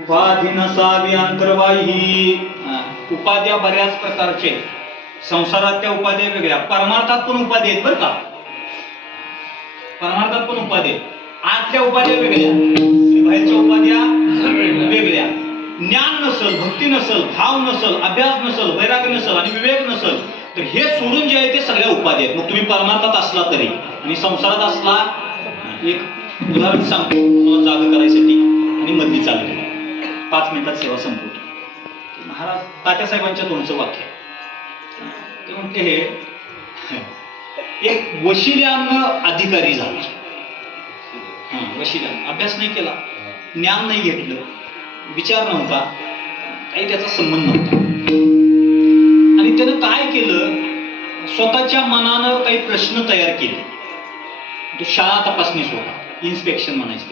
उपाधी नसावी अंतर्बाही. उपाध्या बऱ्याच प्रकारचे, संसारात त्या उपाध्या वेगळ्या, परमार्थात पण उपाधी आहेत बरं का. परमार्थात पण उपाधी आहेत, आतल्या उपाध्या वेगळ्या, बाहेरच्या उपाध्या वेगळ्या. ज्ञान नसल, भक्ती नसल, भाव नसल, अभ्यास नसल, वैराग्य नसल आणि विवेक नसल तर हे सोडून जे आहे ते सगळ्या उपाधी आहेत. मग तुम्ही परमार्थात असला तरी आणि संसारात असला, एक उदाहरण सांगतो मला जाग करायसाठी आणि मधली चालू 5 मिनिटात सेवा संपवतो. महाराज तात्यासाहेबांच्या तोंडचं वाक्य ते म्हणते, हे एक वशिल्यानं अधिकारी झाला. वशिल्यानं अभ्यास नाही केला, ज्ञान नाही घेतलं, विचार नव्हता, काही त्याचा संबंध नव्हता. आणि त्यानं काय केलं, स्वतःच्या मनानं काही प्रश्न तयार केले. तो शाळा तपासणी होता, इन्स्पेक्शन म्हणायचं,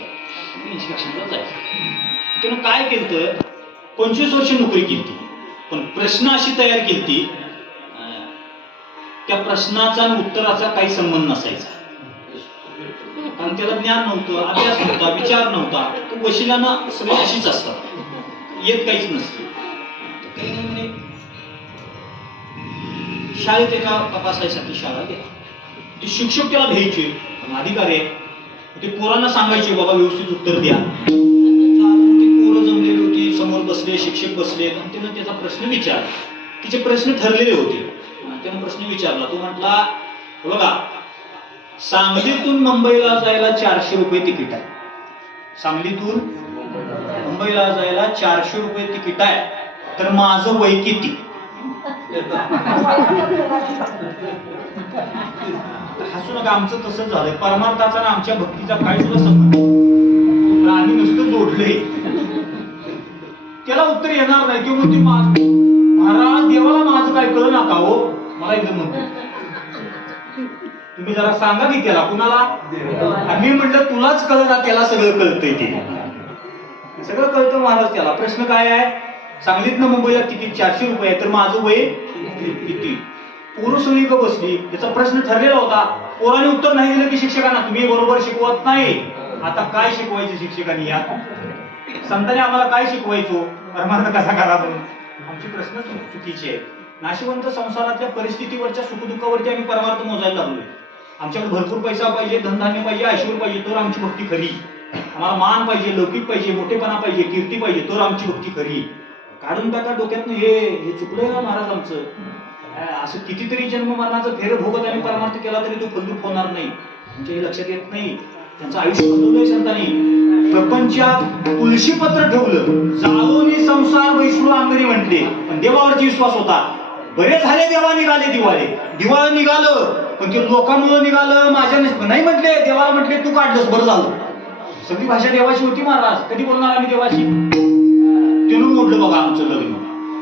इन्स्पेक्शनला जायचं. त्यानं काय केलं, 25 वर्ष नोकरी केली, पण प्रश्न अशी तयार केली त्या प्रश्नाचा आणि उत्तराचा काही संबंध नसायचा. कारण त्याला ज्ञान नव्हतं, अभ्यास नव्हता, विचार नव्हता. तो वशिलांना सगळे अशीच असतात, येत काहीच नसते. काही नाही म्हणे, शाळेत एका तपासायसाठी शाळा गेला. ते शिक्षक त्याला घ्यायचे, अधिकारी आहे, ते पोरांना सांगायचे बाबा व्यवस्थित उत्तर द्या. पोरं जमलेली होती, समोर बसले, शिक्षक बसले, आणि त्यानं त्याचा प्रश्न विचारला. तिचे प्रश्न ठरलेले होते. त्यानं प्रश्न विचारला, तो म्हटला, बघा सांगलीतून मुंबईला जायला 400 रुपये तिकीट आहे. सांगलीतून मुंबईला जायला 400 रुपये तिकीट आहे, तर माझं वय किती? हसू नका, आमचं तसंच झालंय. परमार्थाचा ना आमच्या भक्तीचा काय सुद्धा संबंध, आम्ही नुसतं जोडले, त्याला उत्तर येणार नाही. किंवा ती महाराज देवाला माझं काय कळलं नका हो, मला एकदम म्हणतो तुम्ही जरा सांगा की त्याला, कुणाला? मी म्हटलं तुलाच कळलं, त्याला सगळं कळतंय, ते सगळं कळतं महाराज. त्याला प्रश्न काय आहे, सांगलीतनं मुंबईला तिकीट 400 रुपये आहे, तर माझं वय किती? पोरं सगळी का बसली, त्याचा प्रश्न ठरलेला होता. पोराने उत्तर नाही दिलं की शिक्षकांना तुम्ही बरोबर शिकवत नाही. आता काय शिकवायचं शिक्षकांनी, या संतांनी आम्हाला काय शिकवायचो, परमार्थ कसा करायचा? आमचे प्रश्न चुकीचे आहेत. नाशिवंत संसारातल्या परिस्थितीवरच्या सुखदुःखावरती आम्ही परमार्थ मोजायला लागलोय. आमच्याकडे भरपूर पैसा पाहिजे, धनधान्य पाहिजे, ऐश्वर पाहिजे, तर आमची भक्ती खरी. आम्हाला मान पाहिजे, लौकिक पाहिजे, मोठेपणा पाहिजे, कीर्ती पाहिजे, तर आमची भक्ती खरी. काढून टाका डोक्यातनं, हे चुकलंय ना महाराज आमचं. असं कितीतरी जन्म मरणाचं फेर भोगत आम्ही परमार्थ केला तरी तो फलरूप होणार नाही. आमच्या हे लक्षात येत नाही. त्यांचं आयुष्य बदललंय संतांनी. प्रपंचात तुळशीपत्र ठेवलं, जाळोनी संसार वैश्रू अंगणी म्हटले, पण देवावरती विश्वास होता. बरे झाले देवा निघाले दिवाळे, दिवाळ निघालं, पण ते लोकांमुळे निघालं, माझ्या नाही म्हटले. देवाला म्हटले तू काढलंस, बरं झालं. सगळी भाषा देवाची होती महाराज. कधी बोलणार आम्ही देवाशी? तिनं मोडलं बघा आमचं लग्न,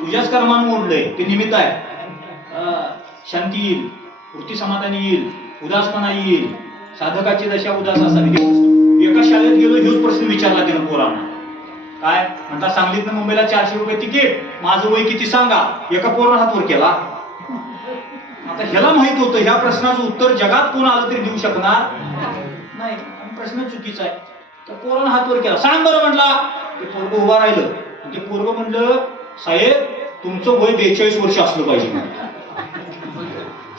तुझ्याच कर्मानं मोडलंय, ते निमित्त आहे. शांती येईल, वृत्ती समाधानी येईल, उदासपणा येईल. साधकाची दशा उदास असावी. एका शाळेत गेलो, हेच प्रश्न विचारला त्यानं पोरांना. काय म्हणता, सांगलीतनं मुंबईला 400 रुपये तिकीट, माझं वय किती सांगा. एका पोरानं हात वर केला. आता ह्याला माहित होतं ह्या प्रश्नाचं उत्तर जगात कोण आलं तरी देऊ शकणार नाही, प्रश्न चुकीचा आहे. तर पोरानं हात वर केला, सांग बरं म्हटला. ते पोरगं उभा राहिलं. ते पोरगं म्हणलं, साहेब तुमचं वय 42 वर्ष असलं पाहिजे.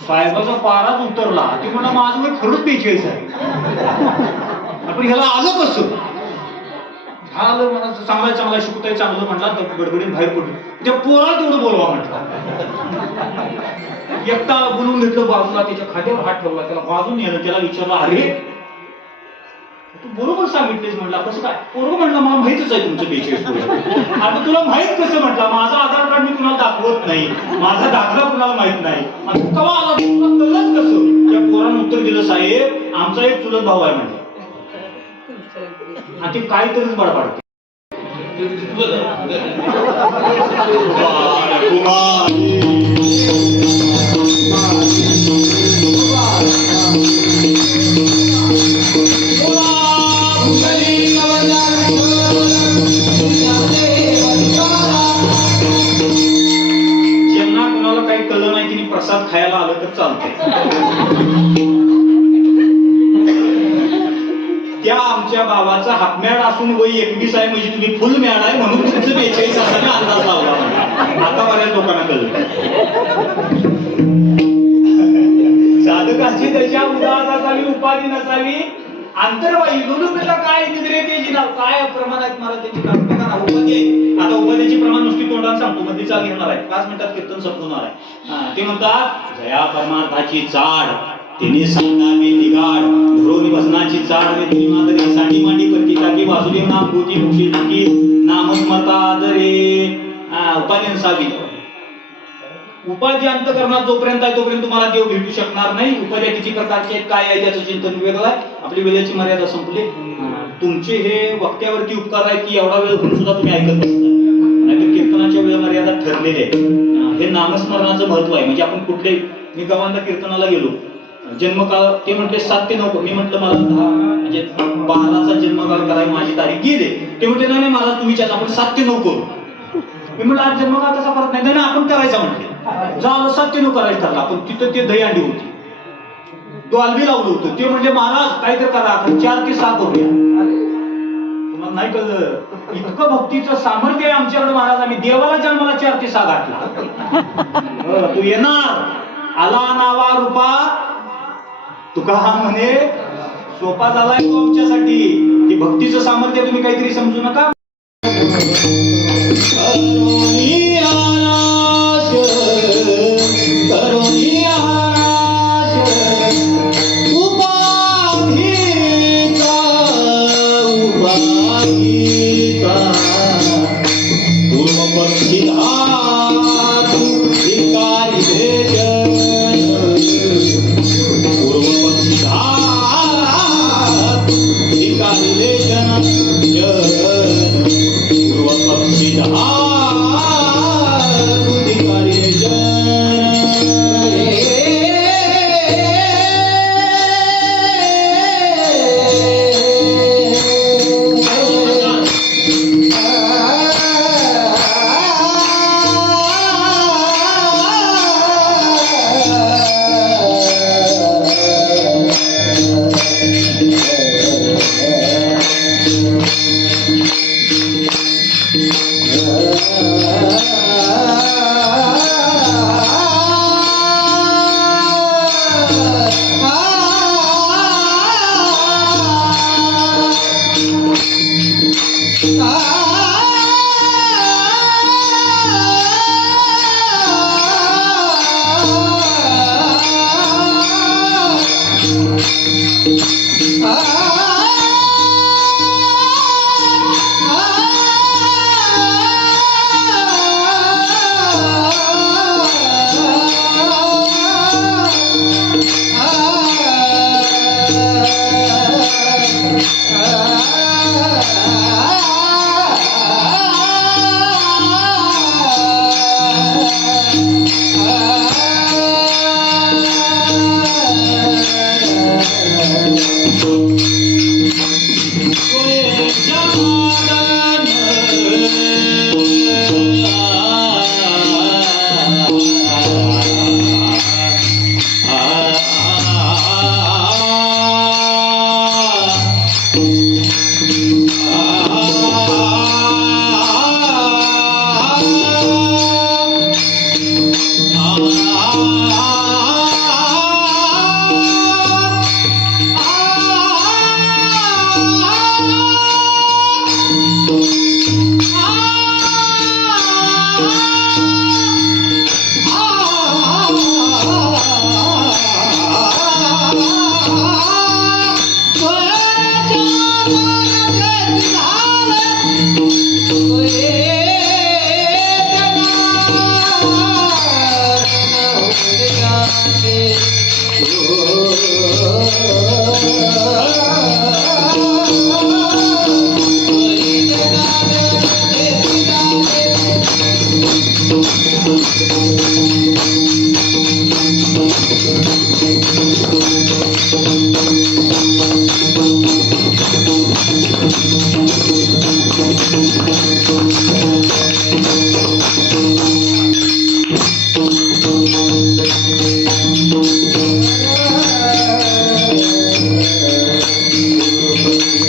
साहेबाचा पाराच उतरला. ते म्हणला माझं वय खरंच 42 आहे. आपण ह्याला आलं कसं? झालं मला चांगला शिकताय, चांगलं म्हटला. गडबडीत बाहेर पडलं. त्या पोराला तेवढं बोलवा म्हटलं. एकटा बोलून घेतलं बाजूला, त्याच्या खात्यावर हात ठेवला, त्याला बाजून नेलं. त्याला विचारलं, अरे तू बरोबर सांगितलेस म्हटलं, कसं काय? पोरगं म्हटलं मला माहितच आहे तुमचं 42 वर्ष. आता तुला माहित कसं म्हटलं? माझं आधार कार्ड मी तुम्हाला दाखवत नाही, माझा दाखला कुणाला माहित नाही. कवा आला तुला कळलंच कसं? त्या पोरानं उत्तर दिलं, साहेब आमचा एक चुलत भाऊ आहे म्हटलं. आणि ते काहीतरीच बडबडते. ज्यांना कोणाला काही कळलं नाही की प्रसाद खायला आलं तर चालतंय. त्या आमच्या बाबाचा बाळाचा हाफ मॅड असून वय 21 आहे म्हणजे तुम्ही फुल मॅड आहे म्हणून तुमचं 42 असाने अंदाज लावला. आता बऱ्याच लोकांना कळलं. साधकाची दशा उदास असावी, उपाधी नसावी, अंतर्वायू दोन्हीला काय निद्रेतेची नाव काय प्रमाणात मला त्याची नाव बघा ना. उपाधी आहे, आता उपाधीची प्रमाण नुसती तोंडाने सांगतो, मध्ये चाल घेणार आहे, 5 मिनिटात कीर्तन संपवणार आहे. ते म्हणतात जया परमार्थाची चाड तिने सांगावे निगाड, धरोनी वसनाची चाड रे तिने मादरे साठी मांडी करती टाकी वासुदेव नाम भूती मुक्षी टाकी नामस्मरता आदरे. उपाधी नसावी. उपाधी अंतकरणात जोपर्यंत आहे तोपर्यंत तुम्हाला देव भेटू शकणार नाही. उपाध्या किती प्रकारचे आहेत, काय आहे त्याचं चिंतन वेगळं आहे. आपली वेळेची मर्यादा संपली. तुमचे हे वक्त्यावरती उपकार आहे की एवढा वेळ करून सुद्धा तुम्ही ऐकत नसता, नाहीतर कीर्तनाच्या वेळ मर्यादा ठरलेले आहे. हे नामस्मरणाचं महत्व आहे. म्हणजे आपण कुठले, मी गव्हांदा कीर्तनाला गेलो, जन्मकाळ ते म्हटले 7 ते 9. मी म्हटलं मला 10 म्हणजे 12चा जन्मकाळ करायला माझी तारीख गेली. ते म्हटले नाही मला तुम्ही आपण 7 ते 9 करू. मी म्हटलं आज जन्मकाळ तसा करत नाही, आपण करायचा म्हटले. झालं 7 ते 9 करायचं ठरला. पण तिथं ते दहीहंडी होती, डॉल्बी लावलं होतं. ते म्हणजे महाराज काहीतरी करा, 4 ते 6 करूया. तुम्हाला नाही कळलं, इतकं भक्तीचं सामर्थ्य आहे आमच्याकडे महाराज. आम्ही देवाला जन्माला 4 ते 6 घातला. तू येणार आला नावा रूपा तुका हा म्हणे सोपा झालाय तो आमच्यासाठी. की भक्तीचं सामर्थ्य तुम्ही काहीतरी समजू नका.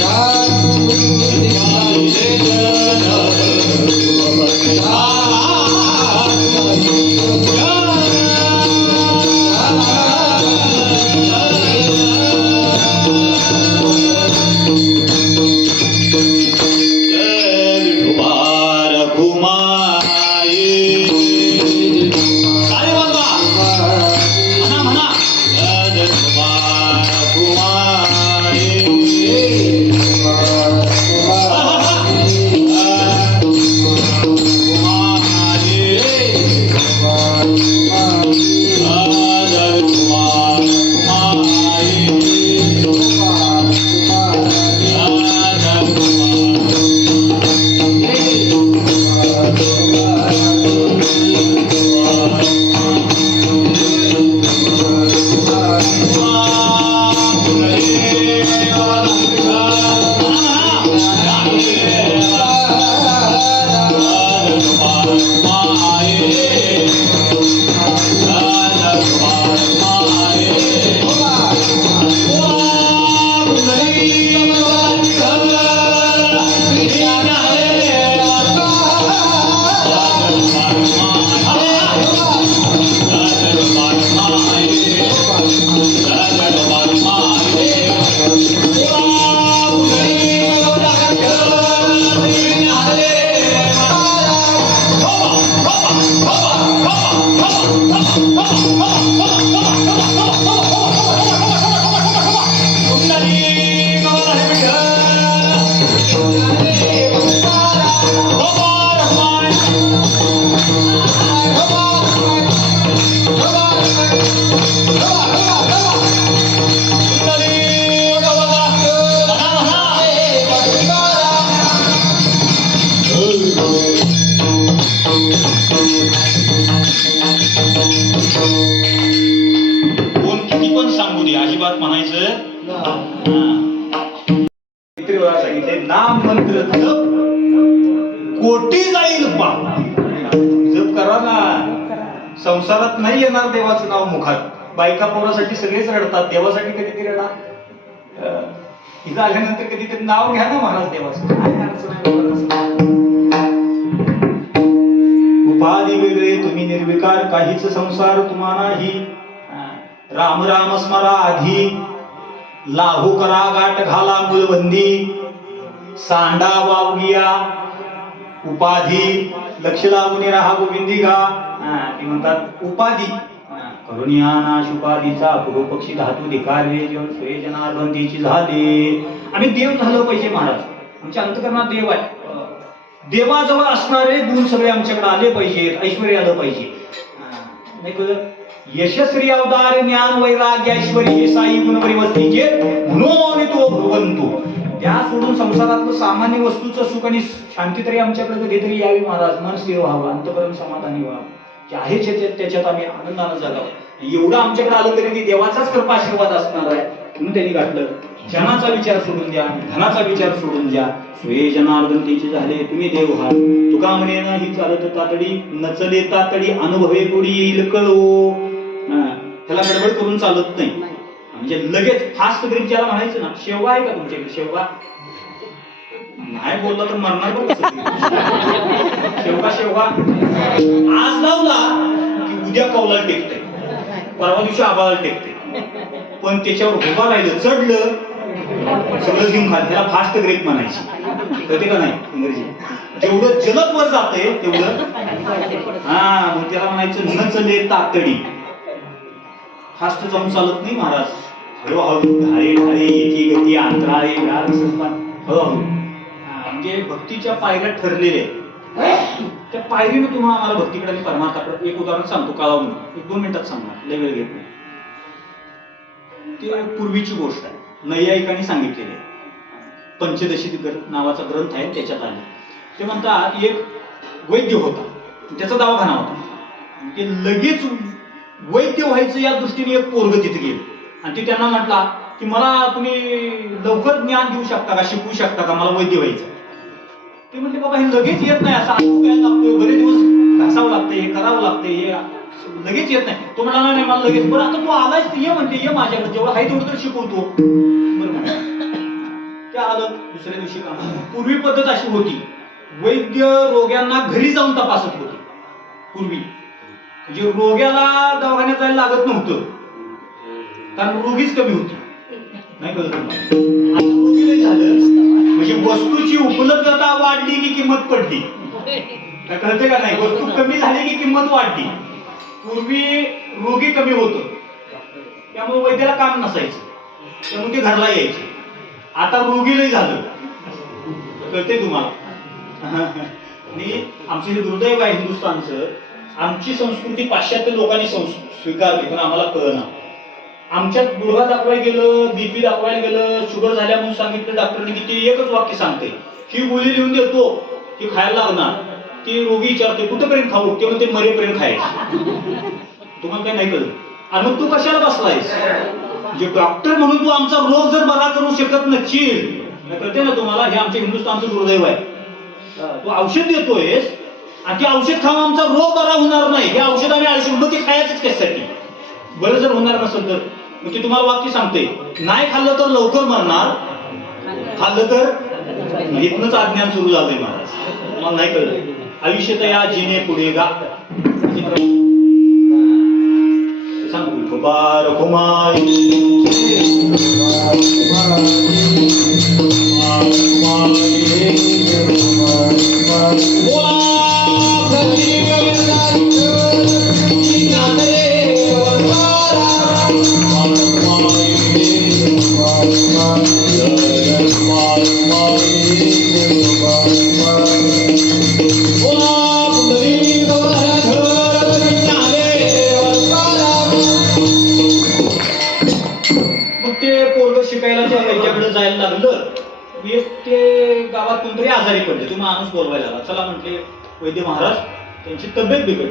God कोण किती पण सांगू दे, अजिबात म्हणायचं सांगितले नाम मंत्र जप कोटी जाईल बाप. जप करा ना. संसारात नाही येणार देवाचं नाव मुखात. बायका पोरासाठी सगळेच रडतात, देवासाठी कधीतरी रडा. इथं आल्यानंतर कधीतरी नाव घ्या ना महाराज देवाचं. उपाधी वेगळे तुम्ही निर्विकार, काहीच संसार तुम्हा नाही. राम राम स्मरा आधी, लागू करा गाठ घाला मुलबंदी. सांडा वावगिया उपाधी, लक्ष लागून राहा गोविंदी गा. ते म्हणतात उपाधी करुणिया नाश उपाधीचा पूर्वपक्षी धातू धिकारले जीवन श्रेय जनार्दनतेची झाले. आम्ही देव झालं पाहिजे महाराज. आमच्या अंतकरणात देव आहे. देवाजवळ असणारे गुण सगळे आमच्याकडे आले पाहिजेत. ऐश्वर्य आलं पाहिजे. नाही कळलं. यशस्वी अवतार ज्ञान वैराग्य ऐश्वर्य हे साई गुणवरी वस्तीचे म्हणून तो भगवंतो. त्या सोडून संसारातलं सामान्य वस्तूचं सुख आणि शांती तरी आमच्याकडे कधीतरी यावी महाराज. मन स्थिर व्हावं, अंतकरण समाधानी व्हावं. जे आहे त्याच्यात आम्ही आनंदानं जगावं. एवढं आमच्याकडे आलं तरी ती देवाचाच कृपा आशीर्वाद असणार आहे. म्हणून त्यांनी गाठलं जनाचा विचार सोडून द्या, धनाचा विचार सोडून द्या. श्रेय जनार्दनतेचे झाले तुम्ही देव हा. तुका म्हणे ना ही चालत तातडी नचले तातडी अनुभवे गोडी येईल कळो. त्याला गडबड करून चालत नाही. म्हणजे लगेच फास्ट ग्रीप ज्याला म्हणायचं ना. शेवगा आहे का तुमच्याकडे? शेवगा नाही बोलला तर मरणार बघ. शेवगा शेवगा आज लावला की उद्या कौलाला टेकते, परवा दिवशी आबाळाला टेकते. पण त्याच्यावर उभा राहिलं चढलं सगळं घेऊन खात. त्याला फास्ट ग्रेप म्हणायची. कळते का नाही इंग्रजी? जेवढं जलद वर जाते तेवढं मग त्याला म्हणायचं नचले तातडी. फास्ट जाऊन चालत नाही महाराज. हळूहळू ढाळे ढाळे एकी गती अंतराळे हळूहळू. म्हणजे भक्तीच्या पायऱ्या ठरलेल्या. त्या पायरीने तुम्हाला आम्हाला भक्तीकडे आणि परमार्थाकडे एक उदाहरण सांगतो काळावून. 1-2 मिनिटात सांगणार, लय वेळ घेत नाही. ती पूर्वीची गोष्ट आहे. नैयायिकांनी सांगितलेली आहे. पंचदशी नावाचा ग्रंथ आहे, त्याच्यात आले. ते म्हणतात एक वैद्य होता, त्याचा दवाखाना होता. ते लगेच वैद्य व्हायचं या दृष्टीने एक पोरग तिथे गेलं आणि ते त्यांना म्हटला की मला तुम्ही लवकर ज्ञान देऊ शकता का, शिकवू शकता का, मला वैद्य व्हायचं. ते म्हणते बाबा हे लगेच येत नाही, असं घ्यायला लागतोय, बरेच दिवस घासावं लागतंय, हे करावं लागतंय, हे लगेच येत नाही. तो म्हणाला नाही मला लगेच. बरं आता तू आलायस तर ये म्हणते, ये माझ्याकडे, जेवढं आहे तेवढं तर शिकवतो. बरं ते आलं. दुसऱ्या दिवशी काम. पूर्वी पद्धत अशी होती, वैद्य रोग्यांना घरी जाऊन तपासत होते पूर्वी. म्हणजे रोग्याला दवाखान्यात जायला लागत नव्हतं, कारण रोगीच कमी होती. नाही कळत रोगी झालं म्हणजे वस्तूची उपलब्धता वाढली की किंमत पडली. कळते का नाही? वस्तू कमी झाली की किंमत वाढली. पूर्वी रोगी कमी होत, त्यामुळे वैद्याला काम नसायचं, त्यामुळे ते घरला यायचे. आता रोगी लय झालं. कळते तुम्हाला? आणि आमचं हे दुर्दैव आहे हिंदुस्थानचं. आमची संस्कृती पाश्चात्य लोकांनी स्वीकारली, पण आम्हाला कळना. आमच्यात गुडघा दाखवायला गेलं, बीपी दाखवायला गेलं, शुगर झाल्या म्हणून सांगितलं डॉक्टरने की ते एकच वाक्य सांगते, ही गोळी लिहून देतो ती खायला लागणार. ती रोगी विचारते कुठेपर्यंत खाऊ, ते म्हणते मरेपर्यंत खायचं. तुम्हाला काय नाही कळत. आणि मग तू कशाला बसलायस? जे डॉक्टर म्हणून तू आमचा रोग जर बरा करू शकत नसशील, कळते ना तुम्हाला? हे आमच्या हिंदुस्थानचं दुर्दैव आहे. तू औषध देतोयस आणि ते औषध खाऊन आमचा रोग बरा होणार नाही. हे औषध आम्ही आयुष्य मग ते खायचंच कशासाठी? बरं जर होणार नसेल तर मग ते तुम्हाला वाक्य सांगते, नाही खाल्लं तर लवकर मरणार, खाल्लं तर. इथनच अज्ञान सुरू झालंय महाराज. मला नाही कळलं. आयुष्य तर या जिने पुढे गा सांगू बार कुमार शिकायला त्या वैद्याकडे जायला लागलं. आजारी पडले, तुम्ही माणूस बोलवायला आला, चला म्हटले वैद्य महाराज त्यांची तब्येत बिघडली.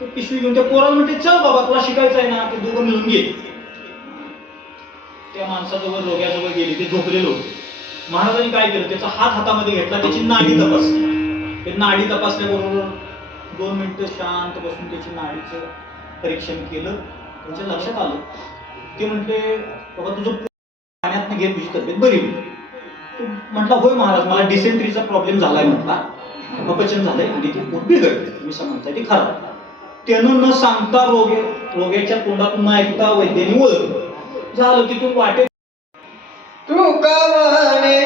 ते पिशवी घेऊन त्या पोराला म्हटले चल बाबा तुला शिकायचं आहे ना, ते दोघं मिळून गेले. त्या माणसाजवळ रोग्याजवळ गेले, ते झोपलेलं होते. महाराजांनी काय केलं, त्याचा हात हातामध्ये घेतला, त्याची नाडी तपासली. ते नाडी तपासल्याबरोबर 2 मिनिटं शांत बसून त्याची नाडीचं परीक्षण केलं. त्यांच्या लक्षात आलं. ते म्हटले बाबा तुझं पाण्यात घे, तुझी तब्येत बरी होईल. तो म्हटला होय महाराज, मला डिसेंट्रीचा प्रॉब्लेम झालाय म्हटला, अपचन झालंय आणि ती पोट बिघडले, तुम्ही म्हणताय ते खरं. त्यानं न सांगता रोग्याच्या तोंडातून न ऐकता वैद्याने ओळखलं. झालं तिथून वाटेत तू कवने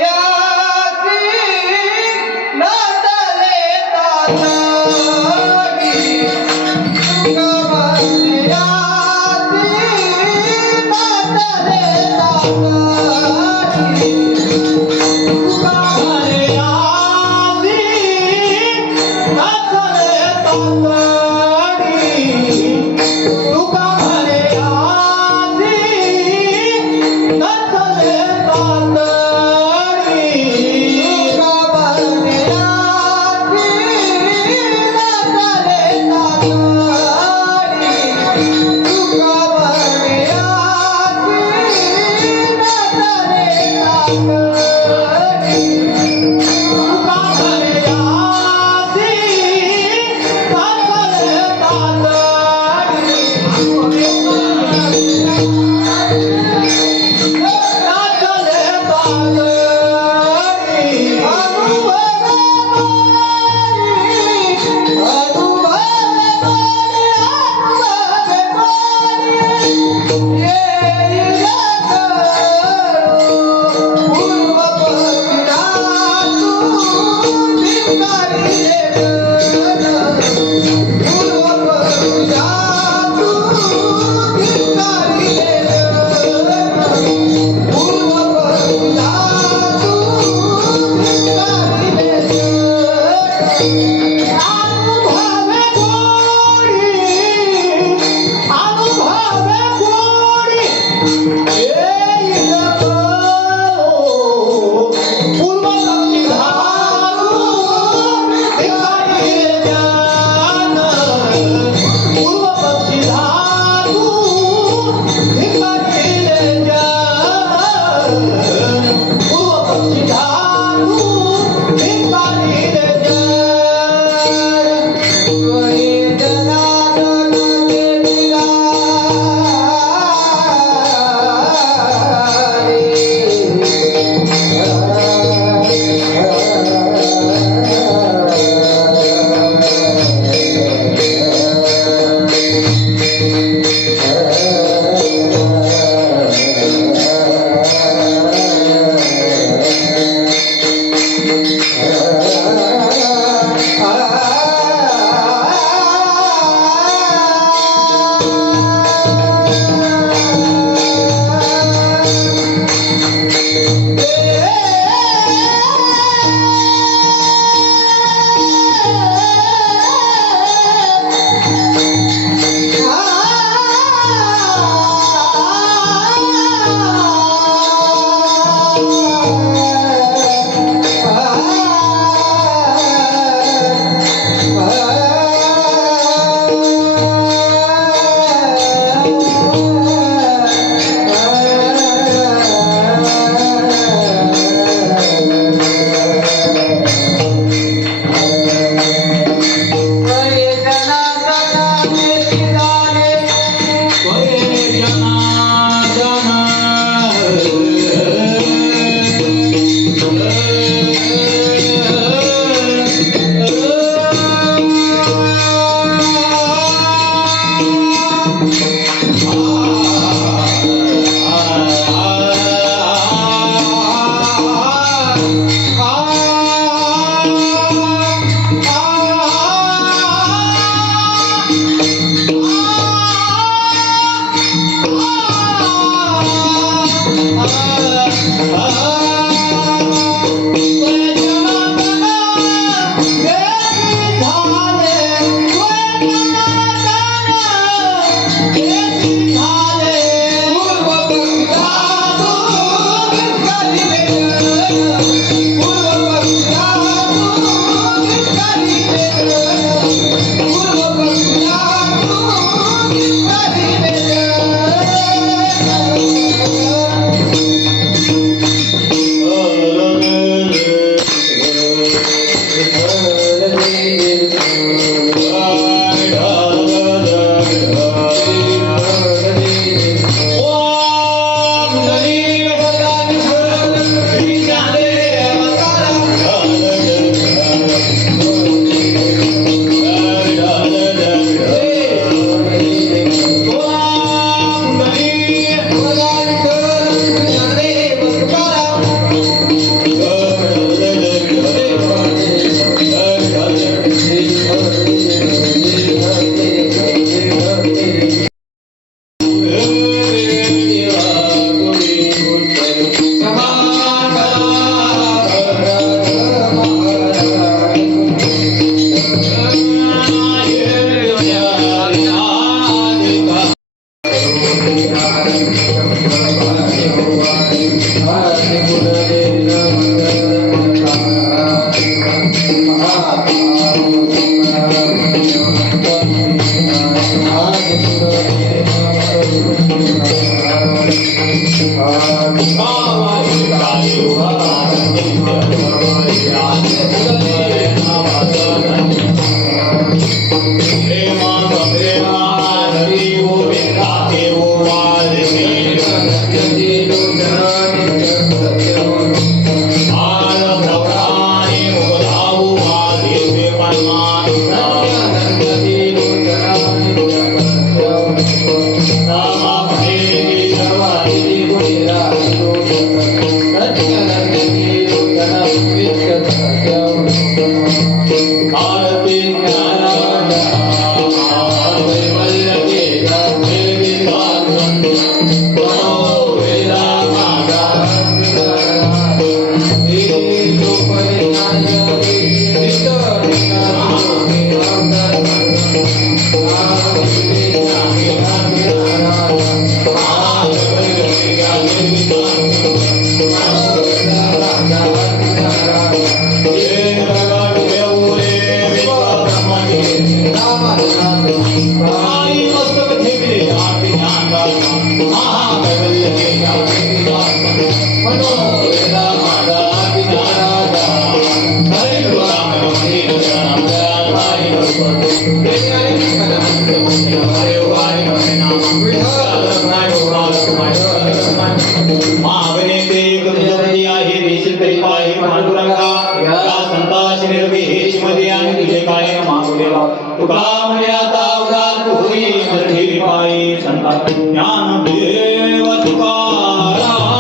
तुका म्हणे आता अवघात होई मरठी पायी संता ज्ञानदेव तुकाराम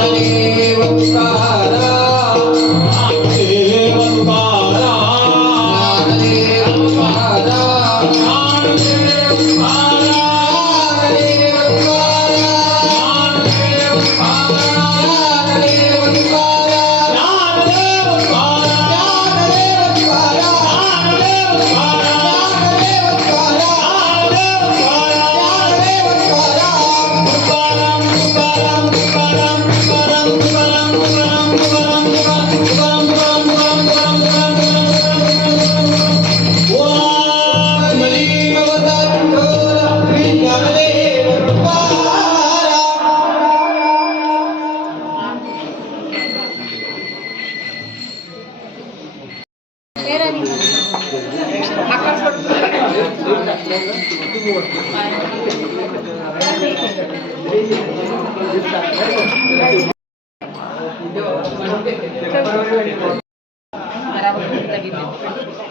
ज्ञानदेव तुकाराम ज्ञानदेव तुकाराम ज्ञानदेव तुकाराम ज्ञानदेव तुकाराम ज्ञानदेव तुकाराम ज्ञानदेव तुकाराम ज्ञानदेव बराबर